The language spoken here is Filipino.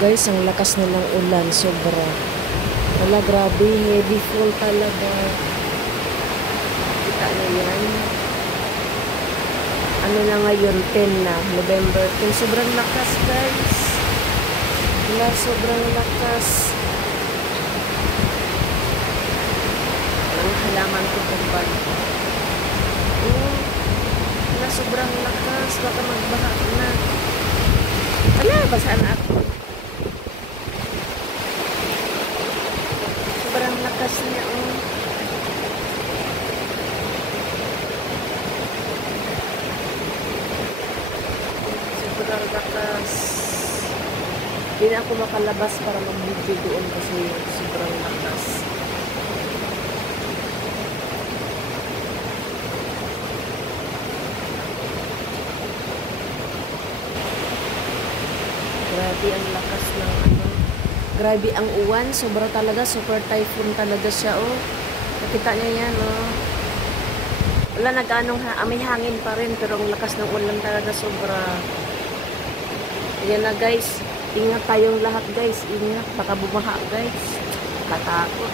Guys, ang lakas na ng ulan, sobra. Wala, grabe, heavy fall talaga. Kita na yan. Ano na ngayon, 10 na, November 10. Sobrang lakas, guys. Wala, sobrang lakas. Ang halaman ko kumbal. Oh, wala, sobrang lakas. Baka magbaha na. Wala, basa na ako. Sobrang lakas niya, oh. Sobrang lakas. Hindi na ako makalabas para mag-video doon kasi sobrang lakas. Grabe ang lakas ng ano. Grabe ang uwan. Sobra talaga. Super typhoon talaga siya, oh. Nakita niya yan, oh. Wala nag-anong may hangin pa rin. Pero ang lakas ng ulan talaga sobra. Yan na, guys. Ingat tayong lahat, guys. Ingat. Baka bumaha, guys. Katakot.